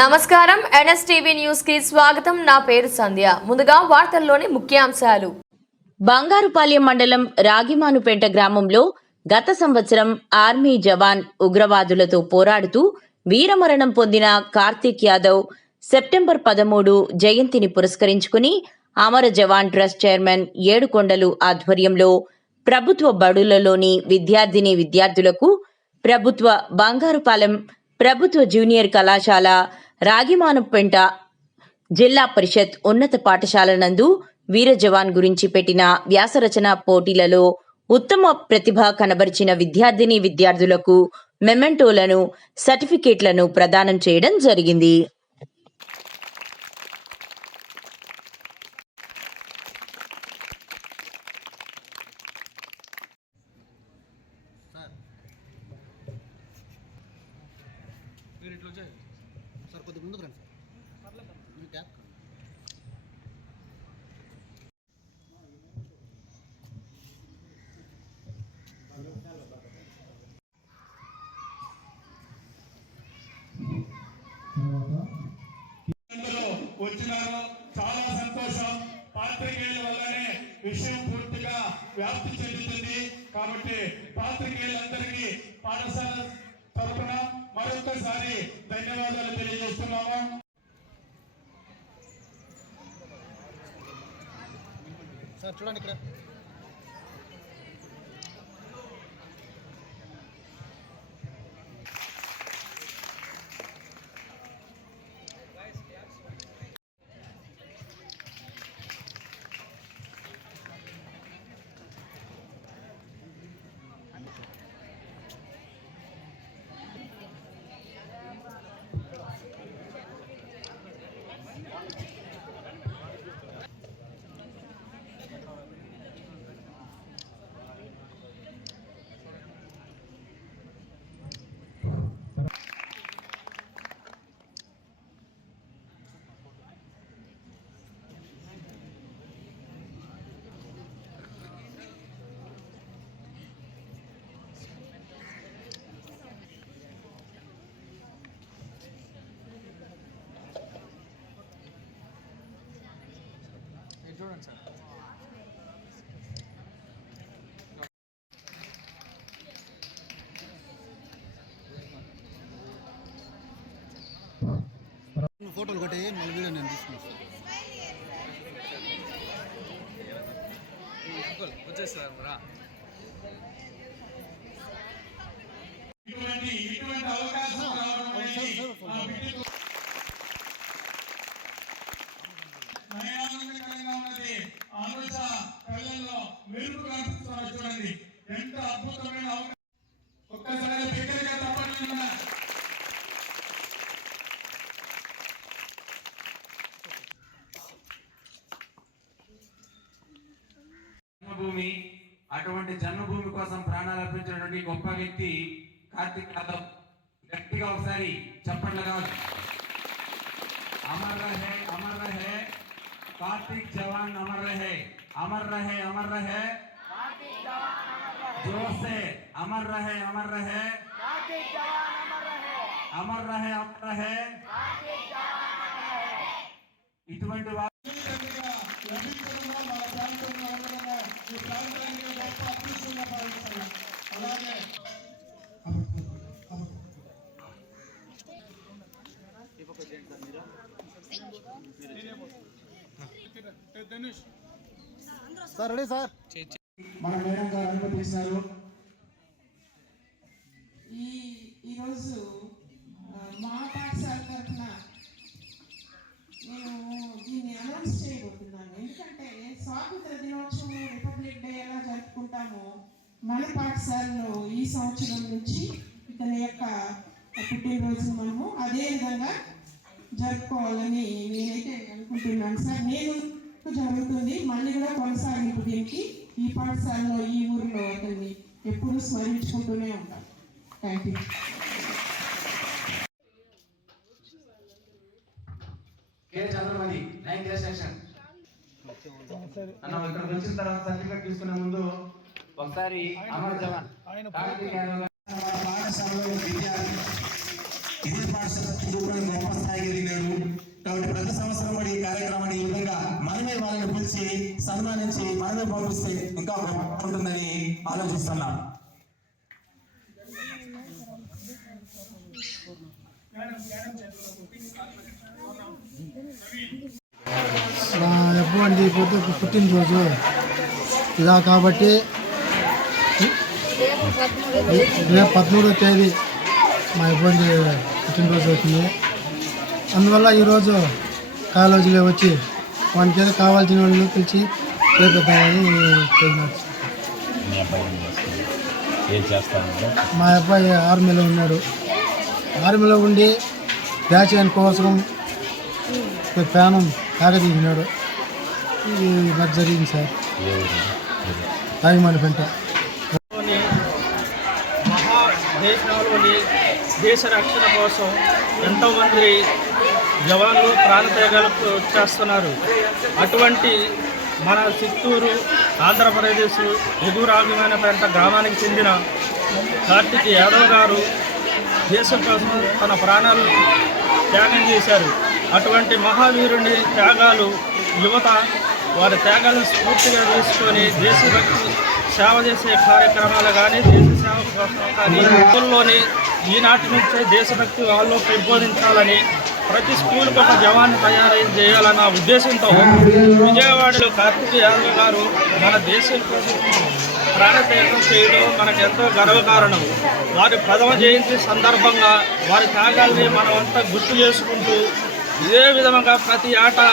నమస్కారం NSTV news కి స్వాగతం. నా పేరు సంధ్య. ముందుగా వార్తల్లోని ముఖ్యాంశాలు. బంగారుపాలెం మండలం రాగిమానుపేట గ్రామంలో గత సంవత్సరం ఆర్మీ జవాన్ ఉగ్రవాదులతో పోరాడుతూ వీరమరణం పొందిన కార్తీక్ యాదవ్ సెప్టెంబర్ 13 జయంతిని పురస్కరించుకుని అమర జవాన్ ట్రస్ట్ చైర్మన్ ఏడుకొండలు ఆధ్వర్యంలో ప్రభుత్వ బడులలోని విద్యార్థులకు ప్రభుత్వ బంగారుపాలెం ప్రభుత్వ జూనియర్ కళాశాల రాగిమానుపేట జిల్లా పరిషత్ ఉన్నత పాఠశాల నందు వీర జవాన్ గురించి పెట్టిన వ్యాసరచన పోటీలలో ఉత్తమ ప్రతిభ కనబరిచిన విద్యార్థులకు మెమెంటోలను సర్టిఫికేట్లను ప్రదానం చేయడం జరిగింది. సార్ కొద్దిగా ముందుకు రండి సార్. వచ్చినారు, చాలా సంతోషం. పాత్రికేయుల వల్లనే విషయం పూర్తిగా వ్యాప్తి చెందుతుంది. కాబట్టి పాత్రికేయులందరికీ పాఠశాల తరపున మరొకసారి ధన్యవాదాలు తెలియజేస్తున్నాము. సార్ చూడండి ఇక్కడ. చూడండి సార్. ఫోటోలు కొట్టి మళ్ళీ వీడియో నేను తీసుకున్నాను. వచ్చేస్తారా? ఇటువంటి అవకాశం ఉన్నది. అనుష కళ్ళల్లో మెరుపు కనిపిస్తున్నారు. చూడండి ఎంత అద్భుతమైన అవకాశం. ఒక్కసారి బిగ్గరగా తప్పకుండా జన్మభూమి, అటువంటి జన్మభూమి కోసం ప్రాణాలు అర్పించినటువంటి గొప్ప వ్యక్తి కార్తీక్ యాదవ్. గట్టిగా ఒకసారి చప్పట్లు కావాలి. అమర్ రహే అమర్ రహే कार्तिक जवान, अमर रहे अमर रहे अमर रहे, जोर से अमर रहे अमर रहे, अमर रहे अमर रहे. इటువంటి సార్ రెడీ సార్. మన మేడం గారు అనుమతిస్తున్నారు. ఈరోజు మా పాఠశాల తరఫున నేను దీన్ని అనౌన్స్ చేయబోతున్నాను. ఎందుకంటే స్వాతంత్ర దినోత్సవం, రిపబ్లిక్ డే ఎలా జరుపుకుంటామో మన పాఠశాలలో ఈ సంవత్సరం నుంచి ఇతని యొక్క పుట్టినరోజు మనము అదే విధంగా జరుపుకోవాలని నేనైతే అనుకుంటున్నాను సార్. నేను జరుగుతుంది మళ్ళీ కూడా కొనసాగింపు దీనికి ఈ పాఠశాలలో ఈ ఊరిలో అతన్ని ఎప్పుడు స్మరించుకుంటూనే ఉంటాం. Thank you. ఇక్కడికి వచ్చిన తర్వాత సర్టిఫికేట్ తీసుకునే ముందు ఒకసారి అమర్ జవాన్ పాఠశాలలో విద్యార్థి ఇదే పాఠశాల చదువుకుని గొప్ప స్థాయికి ఎదిగినాడు. కాబట్టి ప్రతి సంవత్సరం కూడా ఈ కార్యక్రమాన్ని ఈ విధంగా మనమే వాళ్ళని పిలిచి సన్మానించి మనమే పంపిస్తే ఇంకా గొప్ప ఉంటుందని ఆలోచిస్తున్నాం. నా అబ్బాయి పుట్టినరోజు ఇలా కాబట్టి రేపు 13వ తేదీ మా అబ్బాయి పుట్టినరోజు అవుతుంది. అందువల్ల ఈరోజు కాలేజీలో వచ్చి వానికి ఏదో కావాల్సిన వాళ్ళని పిలిచి చేపిద్దామని తెలియదు. మా అబ్బాయి ఆర్మీలో ఉన్నాడు. ఆర్మీలో ఉండి బ్యాచ్ కోసం ప్రాణం కాగదీసినాడు. ఇది నాకు జరిగింది సార్. రాగిమానిపేట దేశంలోని దేశ రక్షణ కోసం ఎంతోమంది జవాన్లు ప్రాణత్యాగాలకు చేస్తున్నారు. అటువంటి మన చిత్తూరు ఆంధ్రప్రదేశ్ ఎగువ రాగిమానిపేట గ్రామానికి చెందిన కార్తిక్ యాదవ్ గారు దేశం కోసం తన ప్రాణాలు త్యాగం చేశారు. అటువంటి మహావీరుని త్యాగాలు యువత వారి త్యాగాలను స్ఫూర్తిగా తీసుకొని దేశభక్తి సేవ చేసే కార్యక్రమాలు కానీ దేశ సేవ కోసం కానీ స్కూల్లోని ఈనాటి నుంచే దేశభక్తి వాళ్ళు పెంపొందించాలని ప్రతి స్కూల్కి ఒక జవాన్ని తయారు చేయాలన్న ఉద్దేశంతో విజయవాడలో కార్తిక్ యాదవ్ గారు మన దేశం కోసం ప్రాణత్యాగం చేయడం మనకెంతో గర్వకారణం. వారి 10వ జయంతి సందర్భంగా వారి త్యాగాల్ని మనమంతా గుర్తు చేసుకుంటూ ఇదే విధంగా ప్రతి ఏటా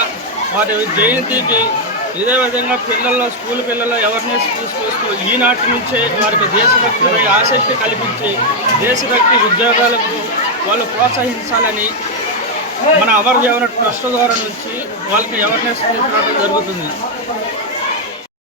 వారి జయంతికి ఇదే విధంగా స్కూల్ పిల్లల్లో అవేర్నెస్ తీసుకొస్తూ ఈనాటి నుంచే వారికి దేశభక్తిపై ఆసక్తి కల్పించి దేశభక్తి ఉద్యోగాలకు వాళ్ళు ప్రోత్సహించాలని మన అమర్ జీవన ట్రస్ట్ ద్వారా నుంచి వాళ్ళకి అవేర్నెస్ తీసుకురావడం జరుగుతుంది.